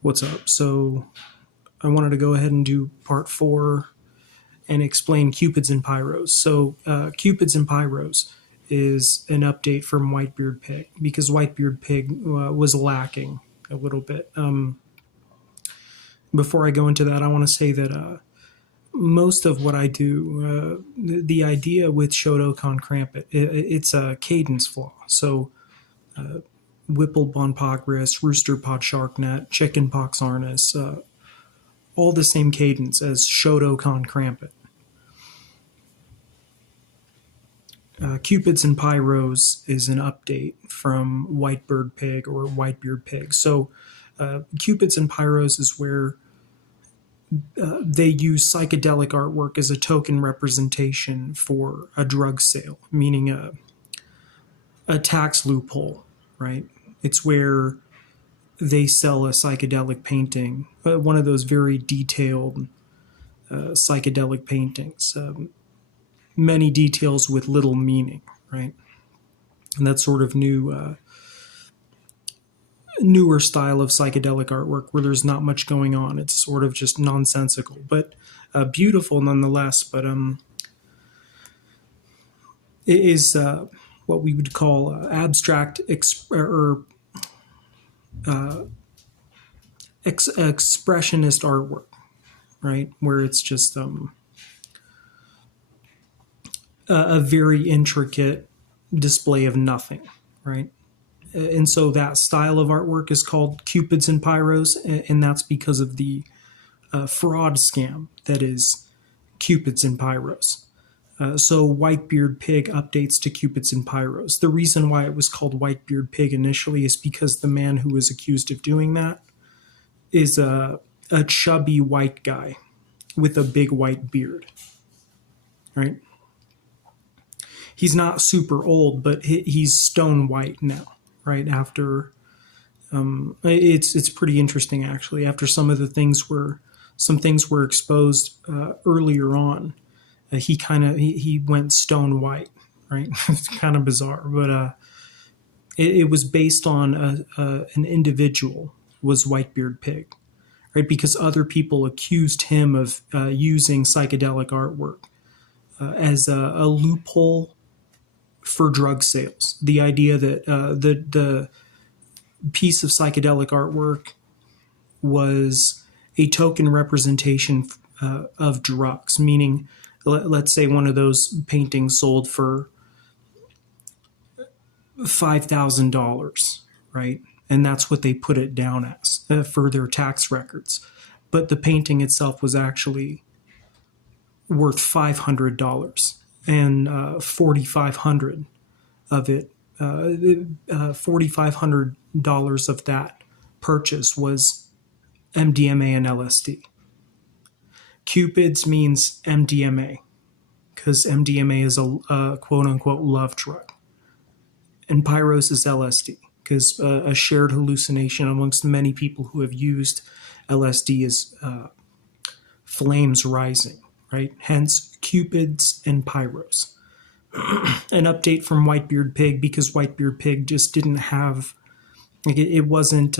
What's up? So I wanted to go ahead and do part 4 and explain Cupids and Pyros. So Cupids and Pyros is an update from Whitebeard Pig because Whitebeard Pig was lacking a little bit. Before I go into that, I want to say that most of what I do, the idea with Shotokan Krampit, it's a cadence flaw. So Whipple Bon Pogris, Rooster Pod Sharknet, Chicken Pox Harness, all the same cadence as Shotokan Krampit. Cupids and Pyros is an update from Whitebeard Pig or Whitebeard Pig. So Cupids and Pyros is where they use psychedelic artwork as a token representation for a drug sale, meaning a tax loophole, right? It's where they sell a psychedelic painting, one of those very detailed psychedelic paintings, many details with little meaning, right? And that sort of newer style of psychedelic artwork where there's not much going on. It's sort of just nonsensical, but beautiful nonetheless. But it is what we would call abstract expressionist artwork, right? Where it's just a very intricate display of nothing, right? And so that style of artwork is called Cupids and Pyros, and that's because of the fraud scam that is Cupids and Pyros. So Whitebeard Pig updates to Cupids and Pyros. The reason why it was called Whitebeard Pig initially is because the man who was accused of doing that is a chubby white guy with a big white beard, right? He's not super old, but he's stone white now, right? After it's pretty interesting actually. After some things were exposed earlier on, he went stone white, right? It's kind of bizarre, but it was based on an individual was Whitebeard Pig, right? Because other people accused him of using psychedelic artwork as a loophole for drug sales. The idea that the piece of psychedelic artwork was a token representation of drugs, meaning let's say one of those paintings sold for $5,000, right? And that's what they put it down as for their tax records. But the painting itself was actually worth $500, and $4,500 of it, $4,500 of that purchase was MDMA and LSD. Cupids means MDMA because MDMA is a quote-unquote love drug. And Pyros is LSD because a shared hallucination amongst many people who have used LSD is flames rising, right? Hence, Cupids and Pyros. An update from Whitebeard Pig because Whitebeard Pig just didn't have, it wasn't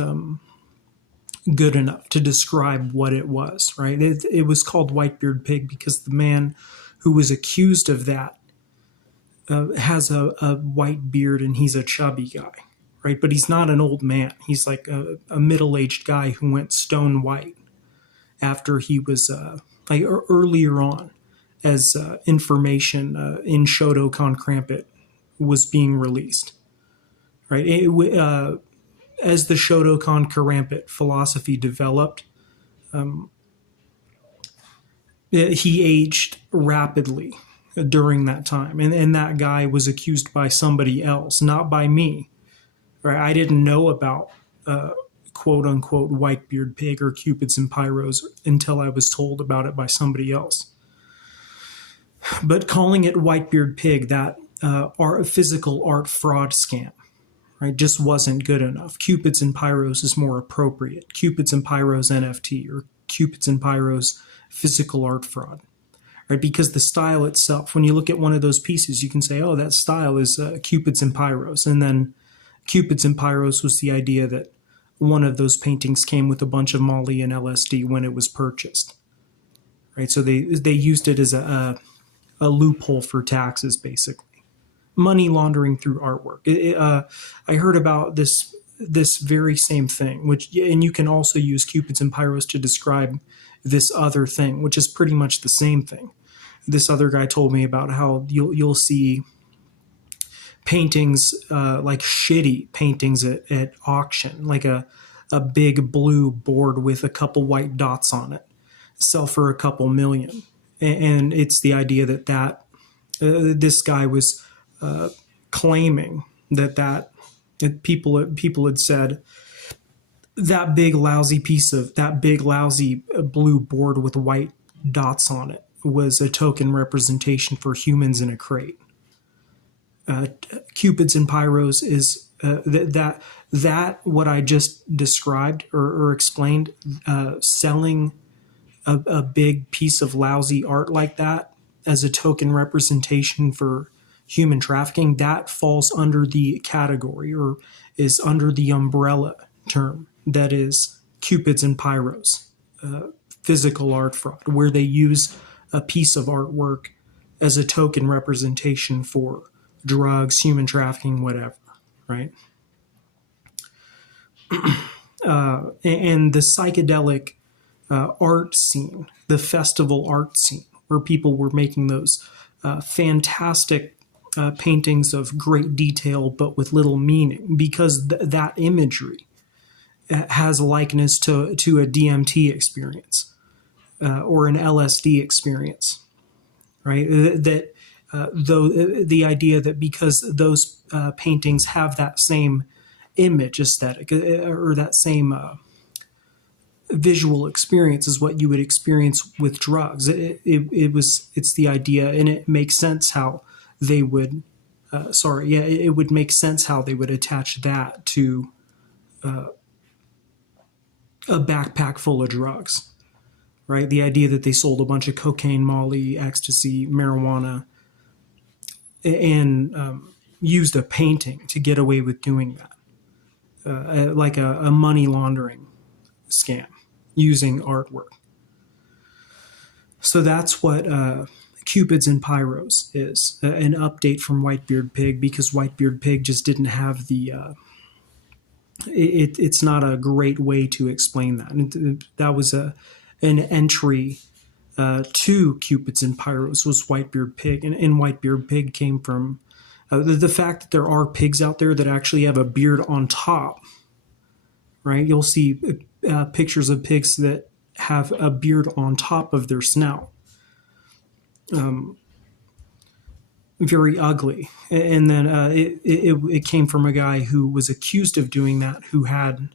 good enough to describe what it was, right? It was called Whitebeard Pig because the man who was accused of that has a white beard and he's a chubby guy, right? But he's not an old man. He's like a middle-aged guy who went stone white after he was earlier on as information in Shotokan Krampit was being released, right? As the Shotokan Krampit philosophy developed, he aged rapidly during that time. And that guy was accused by somebody else, not by me. Right? I didn't know about quote-unquote Whitebeard Pig or Cupids and Pyros until I was told about it by somebody else. But calling it Whitebeard Pig, that physical art fraud scam, right, just wasn't good enough. Cupids and Pyros is more appropriate. Cupids and Pyros NFT or Cupids and Pyros physical art fraud, right? Because the style itself, when you look at one of those pieces, you can say, oh, that style is Cupids and Pyros. And then Cupids and Pyros was the idea that one of those paintings came with a bunch of Molly and LSD when it was purchased. Right, so they used it as a loophole for taxes, basically. Money laundering through artwork. I heard about this very same thing, and you can also use Cupids and Pyros to describe this other thing, which is pretty much the same thing. This other guy told me about how you'll see paintings, like shitty paintings at auction, like a big blue board with a couple white dots on it, sell for a couple million. And it's the idea that this guy was claiming that people had said that big lousy blue board with white dots on it was a token representation for humans in a crate. Cupids and Pyros is that what I just described or explained, selling a big piece of lousy art like that as a token representation for human trafficking, that falls under the category or is under the umbrella term that is Cupids and Pyros, physical art fraud, where they use a piece of artwork as a token representation for drugs, human trafficking, whatever, right? And the psychedelic art scene, the festival art scene, where people were making those fantastic paintings of great detail but with little meaning, because that imagery has likeness to a DMT experience or an LSD experience, right? Though the idea that because those paintings have that same image aesthetic or that same visual experience as what you would experience with drugs, it's the idea, and it makes sense how they would it would make sense how they would attach that to a backpack full of drugs, right? The idea that they sold a bunch of cocaine, Molly, ecstasy, marijuana, and used a painting to get away with doing that, like a money laundering scam using artwork. So that's what Cupids and Pyros is, an update from Whitebeard Pig, because Whitebeard Pig just didn't have the it's not a great way to explain that. And that was an entry to Cupids and Pyros was Whitebeard Pig, and Whitebeard Pig came from the fact that there are pigs out there that actually have a beard on top, right? You'll see pictures of pigs that have a beard on top of their snout. Very ugly. And then it came from a guy who was accused of doing that, who had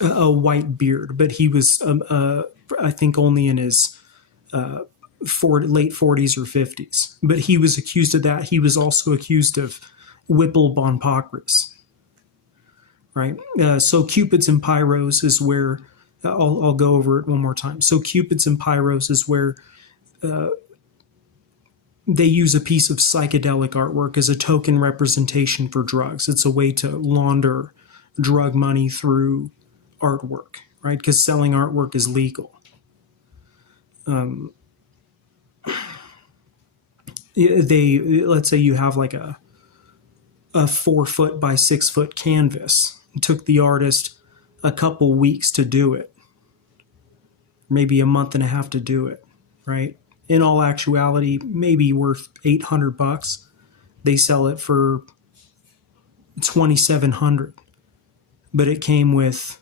a white beard, but he was, I think, only in his late 40s or 50s. But he was accused of that. He was also accused of Whipple Bonpocris, right? So Cupids and Pyros is where, I'll go over it one more time. So Cupids and Pyros is where they use a piece of psychedelic artwork as a token representation for drugs. It's a way to launder drug money through artwork, right? Because selling artwork is legal. Let's say you have like a 4 foot by 6 foot canvas. It took the artist a couple weeks to do it, maybe a month and a half to do it, right? In all actuality, maybe worth $800. They sell it for $2,700, but it came with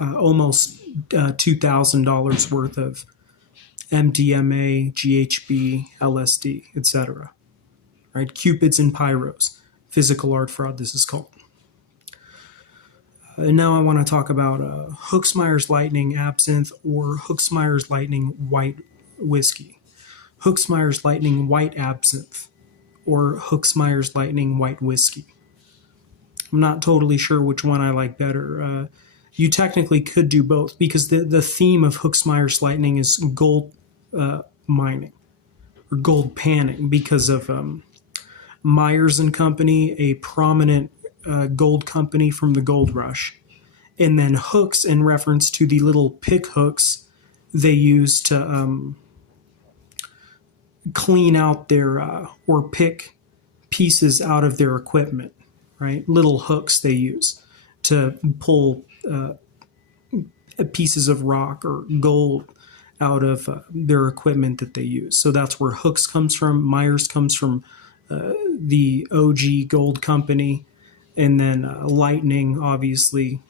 almost $2,000 worth of MDMA, GHB, LSD, etc. Right? Cupids and Pyros, physical art fraud. This is called. And now I want to talk about Hooksmeyer's Lightning Absinthe or Hooksmeyer's Lightning White Whiskey. Hooksmeyer's Lightning White Absinthe or Hooksmeyer's Lightning White Whiskey. I'm not totally sure which one I like better. You technically could do both because the theme of Hooksmeyer's Lightning is gold mining, or gold panning because of Myers and Company, a prominent gold company from the gold rush. And then hooks in reference to the little pick hooks they use to clean out their or pick pieces out of their equipment, right? Little hooks they use to pull pieces of rock or gold out of their equipment that they use. So that's where hooks comes from. Myers comes from the OG gold company, and then lightning, obviously,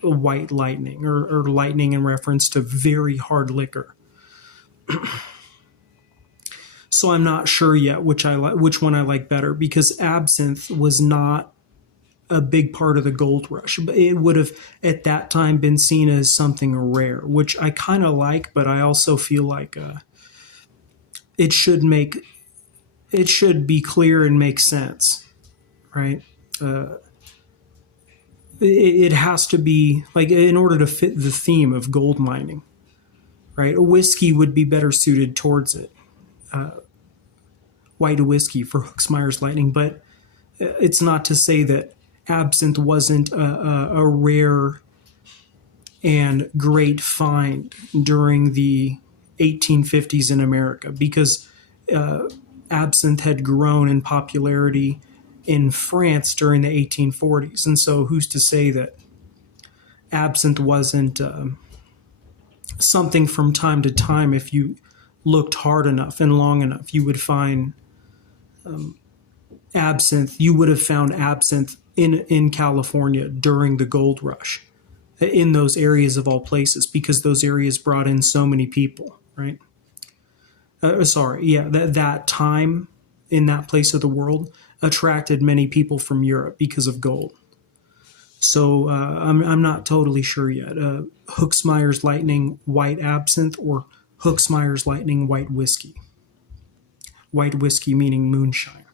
white lightning or lightning in reference to very hard liquor. So I'm not sure yet which one I like better, because absinthe was not a big part of the gold rush, but it would have at that time been seen as something rare, which I kind of like, but I also feel like it should be clear and make sense, right? It has to be like, in order to fit the theme of gold mining, right? A whiskey would be better suited towards it. White whiskey for Hooks Myers Lightning, but it's not to say that absinthe wasn't a rare and great find during the 1850s in America, because absinthe had grown in popularity in France during the 1840s. And so who's to say that absinthe wasn't something from time to time, if you looked hard enough and long enough, you would find absinthe. You would have found absinthe in California during the gold rush, in those areas of all places, because those areas brought in so many people, right? That time in that place of the world attracted many people from Europe because of gold. So I'm not totally sure yet. Hooks Myers Lightning white absinthe, or Hooks Myers Lightning white whiskey. White whiskey meaning moonshine.